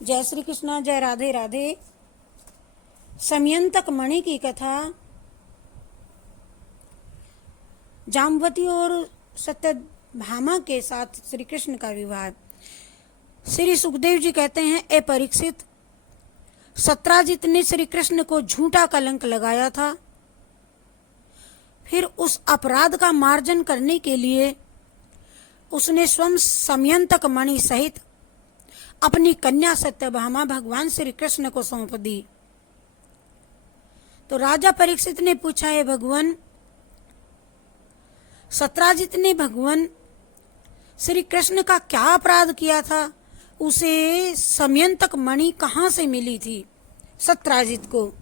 जय श्री कृष्णा, जय राधे राधे। समयंतक मणि की कथा। जाम्बवती और सत्यभामा के साथ श्री कृष्ण का विवाह। श्री सुखदेव जी कहते हैं, ए परीक्षित, सत्राजित ने श्री कृष्ण को झूठा कलंक लगाया था। फिर उस अपराध का मार्जन करने के लिए उसने स्वयं समयंतक मणि सहित अपनी कन्या सत्यभामा भगवान श्री कृष्ण को सौंप दी। तो राजा परीक्षित ने पूछा, है भगवान, सत्राजित ने भगवान श्री कृष्ण का क्या अपराध किया था? उसे समयंतक मणि कहाँ से मिली थी सत्राजित को,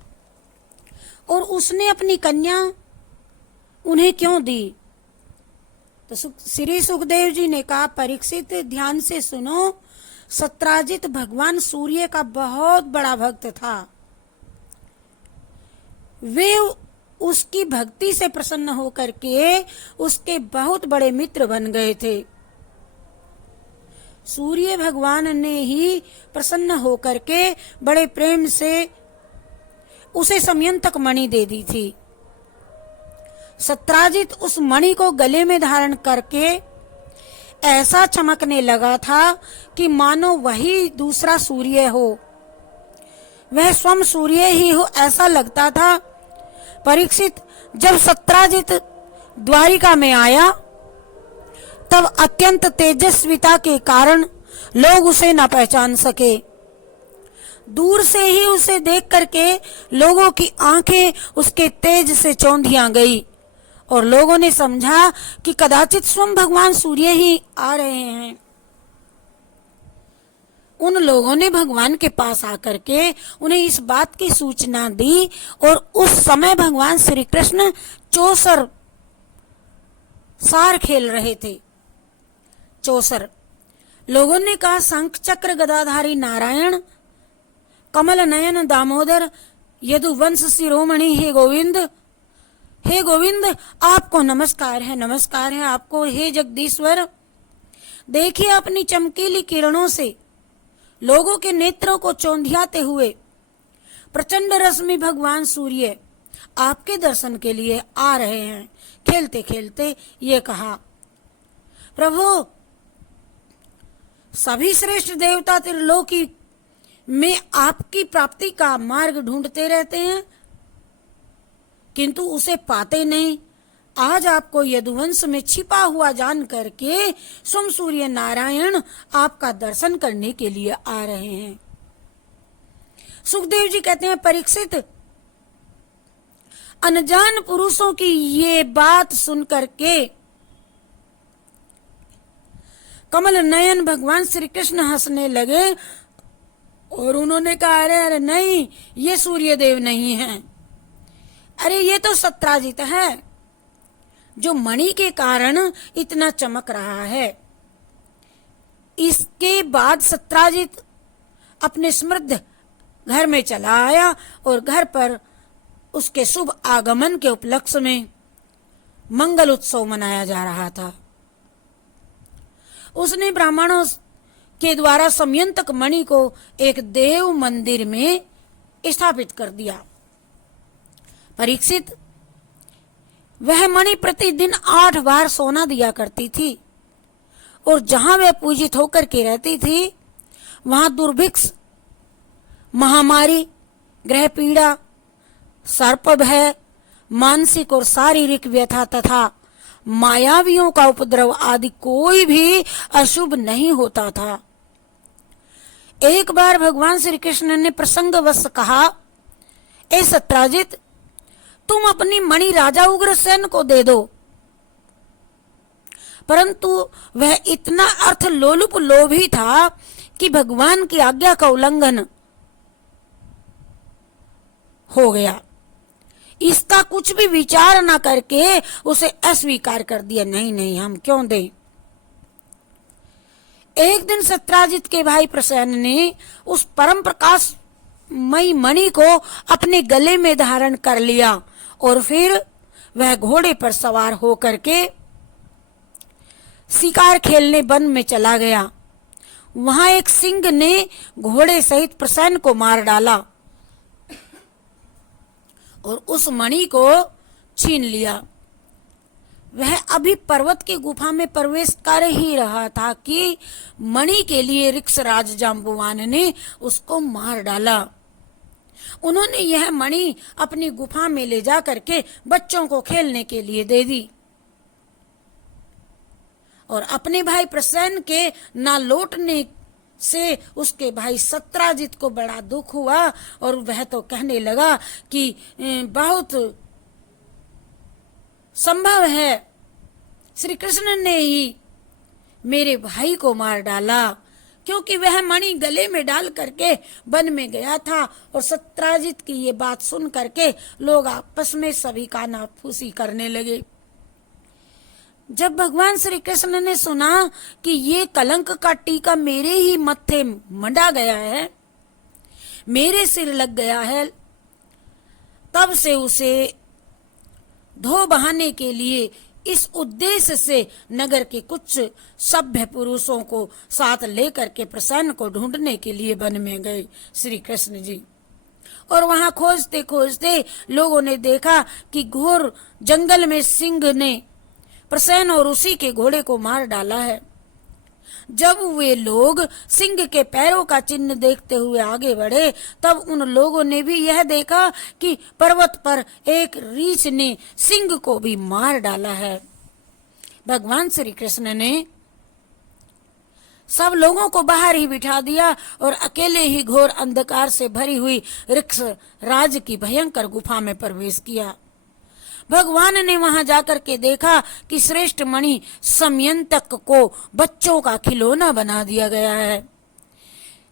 और उसने अपनी कन्या उन्हें क्यों दी? तो श्री सुखदेव जी ने कहा, परीक्षित ध्यान से सुनो, सत्राजित भगवान सूर्य का बहुत बड़ा भक्त था। वे उसकी भक्ति से प्रसन्न होकर के उसके बहुत बड़े मित्र बन गए थे। सूर्य भगवान ने ही प्रसन्न होकर के बड़े प्रेम से उसे समयंतक मणि दे दी थी। सत्राजित उस मणि को गले में धारण करके ऐसा चमकने लगा था कि मानो वही दूसरा सूर्य हो, वह स्वयं सूर्य ही हो, ऐसा लगता था। परीक्षित, जब सत्राजित द्वारिका में आया तब अत्यंत तेजस्विता के कारण लोग उसे न पहचान सके। दूर से ही उसे देख करके लोगों की आंखें उसके तेज से चौंधियां गई और लोगों ने समझा कि कदाचित स्वयं भगवान सूर्य ही आ रहे हैं। उन लोगों ने भगवान के पास आकर के उन्हें इस बात की सूचना दी और उस समय भगवान श्री कृष्ण चौसर सार खेल रहे थे। चौसर लोगों ने कहा, शंख चक्र गदाधारी नारायण, कमल नयन दामोदर, यदुवंश शिरोमणि, हे गोविंद, हे गोविंद, आपको नमस्कार है, नमस्कार है आपको, हे जगदीश्वर। देखिए, अपनी चमकीली किरणों से लोगों के नेत्रों को चौंधियाते हुए प्रचंड रश्मि भगवान सूर्य आपके दर्शन के लिए आ रहे हैं। खेलते खेलते ये कहा, प्रभु, सभी श्रेष्ठ देवता त्रिलोकी में आपकी प्राप्ति का मार्ग ढूंढते रहते हैं, किंतु उसे पाते नहीं। आज आपको यदुवंश में छिपा हुआ जान करके स्वयं सूर्य नारायण आपका दर्शन करने के लिए आ रहे हैं। सुखदेव जी कहते हैं, परीक्षित, अनजान पुरुषों की ये बात सुन करके कमल नयन भगवान श्री कृष्ण हंसने लगे और उन्होंने कहा, अरे अरे नहीं, ये सूर्य देव नहीं है, अरे ये तो सत्राजित है जो मणि के कारण इतना चमक रहा है। इसके बाद सत्राजित अपने समृद्ध घर में चला आया और घर पर उसके शुभ आगमन के उपलक्ष्य में मंगल उत्सव मनाया जा रहा था। उसने ब्राह्मणों के द्वारा समयंतक मणि को एक देव मंदिर में स्थापित कर दिया। परीक्षित, वह मणि प्रतिदिन 8 बार सोना दिया करती थी और जहां वह पूजित होकर के रहती थी वहां दुर्भिक्ष, महामारी, ग्रह पीड़ा, सर्प भय, मानसिक और शारीरिक व्यथा तथा मायावियों का उपद्रव आदि कोई भी अशुभ नहीं होता था। एक बार भगवान श्री कृष्ण ने प्रसंगवश कहा, ए सत्राजित, तुम अपनी मणि राजा उग्रसेन को दे दो। परंतु वह इतना अर्थ लोलुप लोभी था कि भगवान की आज्ञा का उल्लंघन हो गया। इसका कुछ भी विचार न करके उसे अस्वीकार कर दिया। नहीं नहीं, हम क्यों दें। एक दिन सत्राजित के भाई प्रसेन ने उस परम प्रकाशमयी मणि को अपने गले में धारण कर लिया और फिर वह घोड़े पर सवार होकर के शिकार खेलने वन में चला गया। वहां एक सिंह ने घोड़े सहित प्रसन्न को मार डाला और उस मणि को छीन लिया। वह अभी पर्वत की गुफा में प्रवेश कर ही रहा था कि मणि के लिए ऋक्षराज जाम्बुवान ने उसको मार डाला। उन्होंने यह मणि अपनी गुफा में ले जा करके बच्चों को खेलने के लिए दे दी और अपने भाई प्रसन्न के ना लौटने से उसके भाई सत्राजित को बड़ा दुख हुआ और वह तो कहने लगा कि बहुत संभव है श्री कृष्ण ने ही मेरे भाई को मार डाला, क्योंकि वह मणि गले में डाल करके वन में गया था। और सत्राजित की ये बात सुन करके लोग आपस में सभी का नाफूसी करने लगे। जब भगवान श्री कृष्ण ने सुना कि ये कलंक का टीका मेरे ही मत्थे मंडा गया है, मेरे सिर लग गया है, तब से उसे धो बहाने के लिए इस उद्देश्य से नगर के कुछ सभ्य पुरुषों को साथ लेकर के प्रसन्न को ढूंढने के लिए वन में गए श्री कृष्ण जी। और वहां खोजते खोजते लोगों ने देखा कि घोर जंगल में सिंह ने प्रसन्न और उसी के घोड़े को मार डाला है। जब वे लोग सिंह के पैरों का चिन्ह देखते हुए आगे बढ़े, तब उन लोगों ने भी यह देखा कि पर्वत पर एक रीछ ने सिंह को भी मार डाला है। भगवान श्री कृष्ण ने सब लोगों को बाहर ही बिठा दिया और अकेले ही घोर अंधकार से भरी हुई ऋक्ष राज की भयंकर गुफा में प्रवेश किया। भगवान ने वहां जाकर के देखा कि श्रेष्ठ मणि समयंतक को बच्चों का खिलौना बना दिया गया है।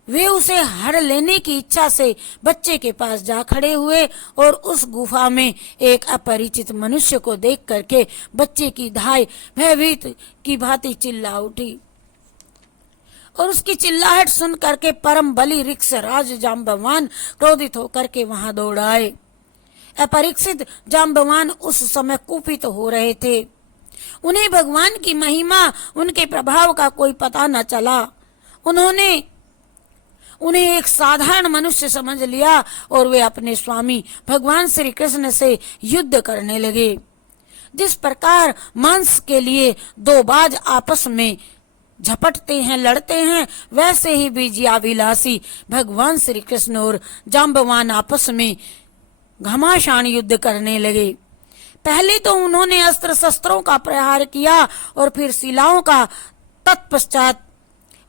वे उसे हर लेने की इच्छा से बच्चे के पास जा खड़े हुए और उस गुफा में एक अपरिचित मनुष्य को देख करके बच्चे की धाय भयभीत की भांति चिल्ला उठी और उसकी चिल्लाहट सुन करके परम बली ऋक्ष राज जाम्बवान क्रोधित होकर के वहां दौड़ आए। अपरीक्षित जाम्बवान उस समय कुपित हो रहे थे। उन्हें भगवान की महिमा, उनके प्रभाव का कोई पता न चला। उन्होंने उन्हें एक साधारण मनुष्य समझ लिया और वे अपने स्वामी भगवान श्री कृष्ण से युद्ध करने लगे। जिस प्रकार मांस के लिए दो बाज आपस में झपटते हैं, लड़ते हैं, वैसे ही विजयाभिलाषी भगवान श्री कृष्ण और जाम्बवान आपस में घमासान युद्ध करने लगे। पहले तो उन्होंने अस्त्र शस्त्रों का प्रहार किया और फिर शिलाओं का, तत्पश्चात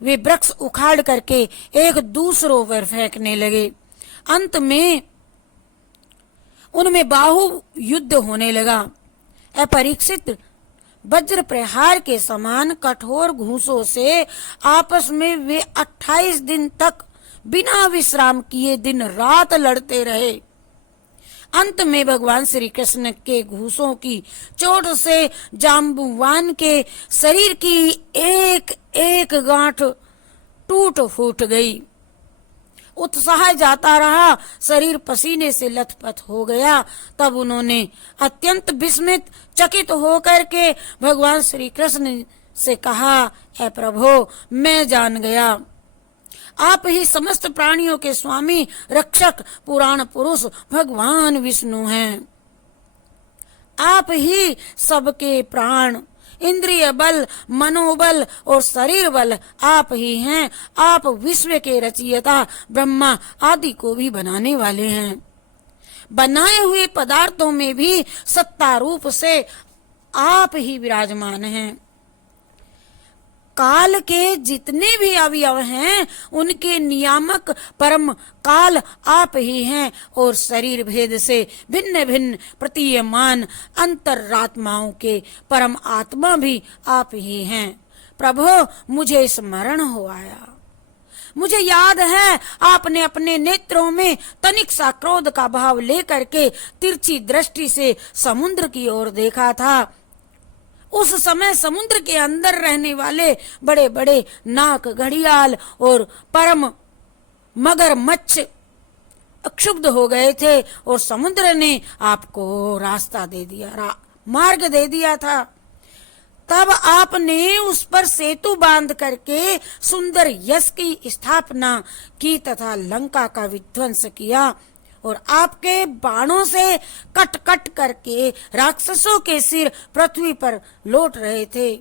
वे वृक्ष उखाड़ करके एक दूसरों पर फेंकने लगे। अंत में उनमें बाहु युद्ध होने लगा। अपरीक्षित वज्र प्रहार के समान कठोर घूंसों से आपस में वे 28 दिन तक बिना विश्राम किए दिन रात लड़ते रहे। अंत में भगवान श्री कृष्ण के घूंसों की चोट से जाम्बुवान के शरीर की एक एक गांठ टूट फूट गई। उत्साह जाता रहा, शरीर पसीने से लथपथ हो गया। तब उन्होंने अत्यंत विस्मित चकित होकर के भगवान श्री कृष्ण से कहा, ऐ प्रभो, मैं जान गया, आप ही समस्त प्राणियों के स्वामी, रक्षक, पुराण पुरुष भगवान विष्णु हैं। आप ही सबके प्राण, इंद्रिय बल, मनोबल और शरीर बल आप ही हैं। आप विश्व के रचयिता, ब्रह्मा आदि को भी बनाने वाले हैं। बनाए हुए पदार्थों में भी सत्ता रूप से आप ही विराजमान हैं। काल के जितने भी अवयव हैं, उनके नियामक परम काल आप ही हैं और शरीर भेद से भिन्न भिन्न प्रतीयमान अंतरात्माओं के परम आत्मा भी आप ही हैं। प्रभु, मुझे स्मरण हो आया। मुझे याद है आपने अपने नेत्रों में तनिक सा क्रोध का भाव लेकर के तिरछी दृष्टि से समुद्र की ओर देखा था। उस समय समुद्र के अंदर रहने वाले बड़े बड़े नाक, घड़ियाल और परम मगरमच्छ क्षुब्ध हो गए थे और समुद्र ने आपको रास्ता दे दिया, मार्ग दे दिया था। तब आपने उस पर सेतु बांध करके सुंदर यश की स्थापना की तथा लंका का विध्वंस किया, और आपके बाणों से कट कट करके राक्षसों के सिर पृथ्वी पर लौट रहे थे।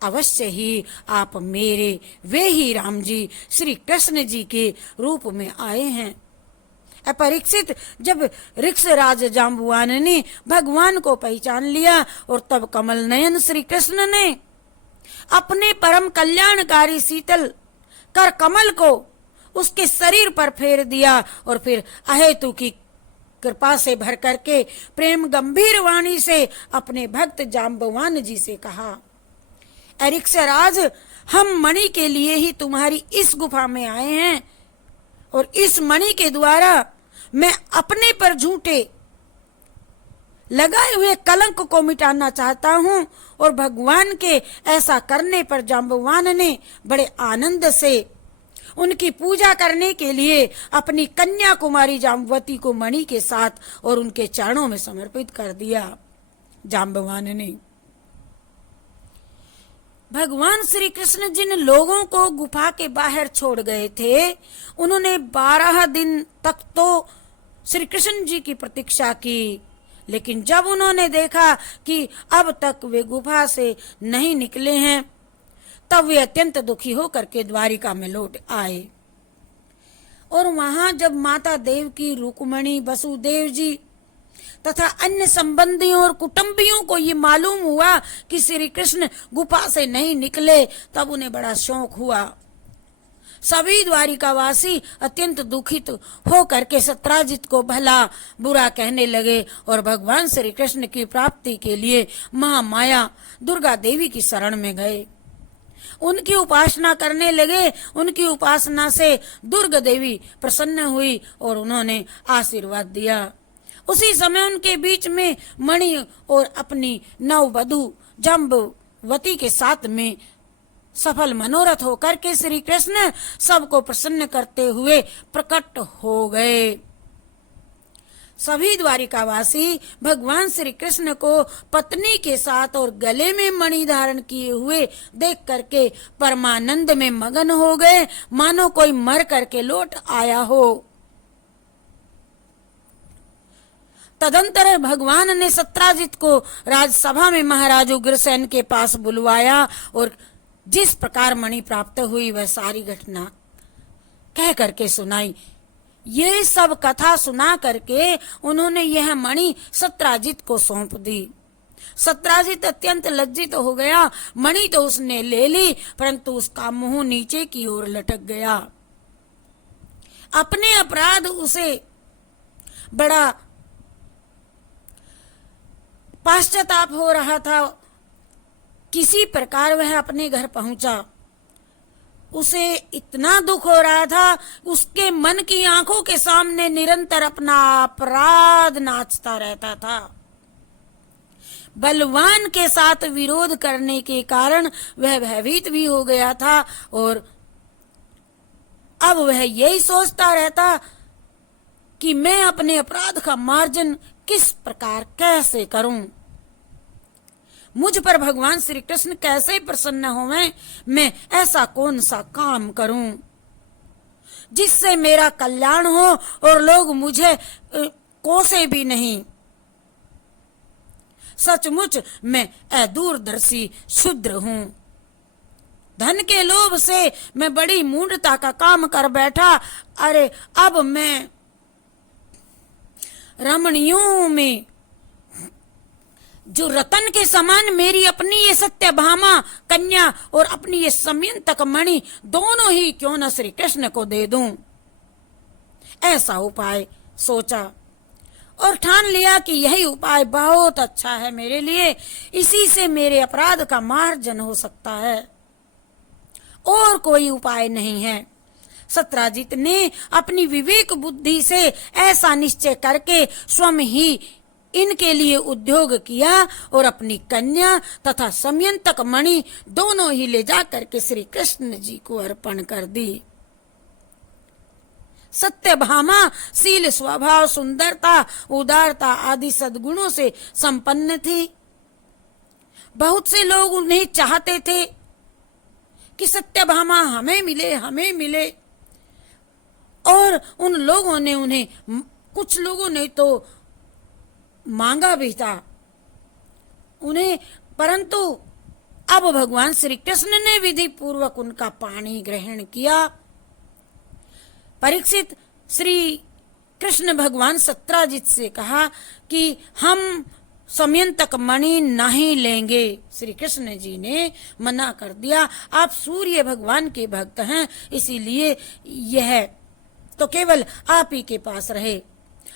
अवश्य ही आप मेरे वे ही राम जी श्री कृष्ण जी के रूप में आए हैं। परीक्षित, जब ऋक्षराज जाम्बुवान ने भगवान को पहचान लिया और तब कमल नयन श्री कृष्ण ने अपने परम कल्याणकारी शीतल कर कमल को उसके शरीर पर फेर दिया और फिर अहेतु की कृपा से भर करके प्रेम गंभीर वाणी से अपने भक्त जाम्बवान जी से कहा, ऋक्षराज, हम मणि के लिए ही तुम्हारी इस गुफा में आए हैं और इस मणि के द्वारा मैं अपने पर झूठे लगाए हुए कलंक को मिटाना चाहता हूं। और भगवान के ऐसा करने पर जाम्बवान ने बड़े आनंद से उनकी पूजा करने के लिए अपनी कन्या कुमारी जाम्बवती को मणि के साथ और उनके चरणों में समर्पित कर दिया। जाम्बवान ने भगवान श्री कृष्ण जिन लोगों को गुफा के बाहर छोड़ गए थे, उन्होंने 12 दिन तक तो श्री कृष्ण जी की प्रतीक्षा की, लेकिन जब उन्होंने देखा कि अब तक वे गुफा से नहीं निकले हैं, तब वे अत्यंत दुखी होकर के द्वारिका में लौट आए। और वहां जब माता देवकी, रुक्मणी, वसुदेव जी तथा अन्य संबंधियों और कुटुंबियों को ये मालूम हुआ कि श्री कृष्ण गुफा से नहीं निकले, तब उन्हें बड़ा शौक हुआ। सभी द्वारिकावासी अत्यंत दुखित हो करके सत्राजित को भला बुरा कहने लगे और भगवान श्री कृष्ण की प्राप्ति के लिए महामाया दुर्गा देवी की शरण में गए। उनकी उपासना करने लगे। उनकी उपासना से दुर्गा देवी प्रसन्न हुई और उन्होंने आशीर्वाद दिया। उसी समय उनके बीच में मणि और अपनी नववधू जाम्बवती के साथ में सफल मनोरथ होकर के श्री कृष्ण सबको प्रसन्न करते हुए प्रकट हो गए। सभी द्वारिकावासी भगवान श्री कृष्ण को पत्नी के साथ और गले में मणि धारण किए हुए देख करके परमानंद में मगन हो गए, मानो कोई मर करके लौट आया हो। तदंतर भगवान ने सत्राजित को राजसभा में महाराज उग्रसेन के पास बुलवाया और जिस प्रकार मणि प्राप्त हुई वह सारी घटना कह करके सुनाई। ये सब कथा सुना करके उन्होंने यह मणि सत्राजित को सौंप दी। सत्राजित अत्यंत लज्जित हो गया। मणि तो उसने ले ली, परंतु उसका मुंह नीचे की ओर लटक गया। अपने अपराध उसे बड़ा पश्चाताप हो रहा था। किसी प्रकार वह अपने घर पहुंचा। उसे इतना दुख हो रहा था, उसके मन की आंखों के सामने निरंतर अपना अपराध नाचता रहता था। बलवान के साथ विरोध करने के कारण वह भयभीत भी हो गया था और अब वह यही सोचता रहता कि मैं अपने अपराध का मार्जन किस प्रकार कैसे करूं, मुझ पर भगवान श्री कृष्ण कैसे प्रसन्न होवें, मैं ऐसा कौन सा काम करूं जिससे मेरा कल्याण हो और लोग मुझे कोसे भी नहीं। सचमुच मैं अदूरदर्शी शूद्र हूं। धन के लोभ से मैं बड़ी मूढ़ता का काम कर बैठा। अरे अब मैं रमणियों में जो रतन के समान मेरी अपनी ये सत्यभामा कन्या और अपनी ये समयंतक मणि दोनों ही क्यों न श्री कृष्ण को दे दूं, ऐसा उपाय सोचा और ठान लिया कि यही उपाय बहुत अच्छा है मेरे लिए। इसी से मेरे अपराध का मार्जन हो सकता है, और कोई उपाय नहीं है। सत्राजित ने अपनी विवेक बुद्धि से ऐसा निश्चय करके स्वयं ही इनके लिए उद्योग किया और अपनी कन्या तथा समयंतक मणि दोनों ही ले जाकर के श्री कृष्ण जी को अर्पण कर दी। सत्यभामा शील, स्वभाव, सुंदरता, उदारता आदि सद्गुणों से संपन्न थी। बहुत से लोग उन्हें चाहते थे कि सत्यभामा हमें मिले, हमें मिले, और उन लोगों ने उन्हें, कुछ लोगों ने तो मांगा भी था उन्हें, परंतु अब भगवान श्री कृष्ण ने विधि पूर्वक उनका पानी ग्रहण किया। परीक्षित, श्री कृष्ण भगवान सत्राजित से कहा कि हम समयंतक मणि नहीं लेंगे। श्री कृष्ण जी ने मना कर दिया, आप सूर्य भगवान के भक्त हैं, इसीलिए यह तो केवल आप ही के पास रहे,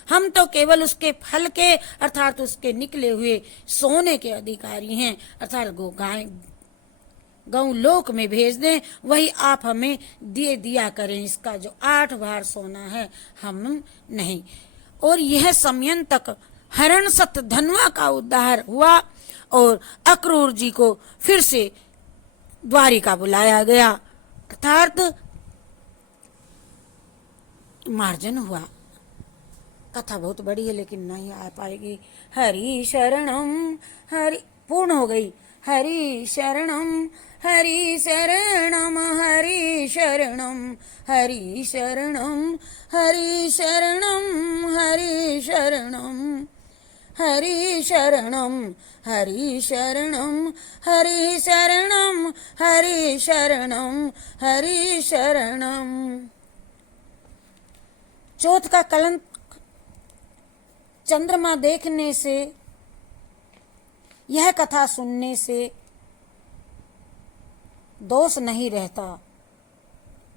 हम तो केवल उसके फल के अर्थात उसके निकले हुए सोने के अधिकारी हैं, अर्थात गौ लोक में भेज दें, वही आप हमें दे दिया करें, इसका जो 8 भार सोना है हम नहीं। और यह समयंतक हरण सत धनवा का उद्धार हुआ और अक्रूर जी को फिर से द्वारिका बुलाया गया, अर्थात मार्जन हुआ। कथा बहुत बड़ी है लेकिन नहीं आ पाएगी। हरि शरणम हरि, पूर्ण हो गई। हरि शरणम हरि शरणम हरि शरणम हरि शरणम हरि शरणम हरि शरणम हरि शरणम हरि शरणम हरि शरणम हरि शरणम हरि शरणम। चौथ का कलंक चंद्रमा देखने से, यह कथा सुनने से दोष नहीं रहता।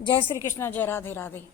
जय श्री कृष्ण, जय राधे राधे।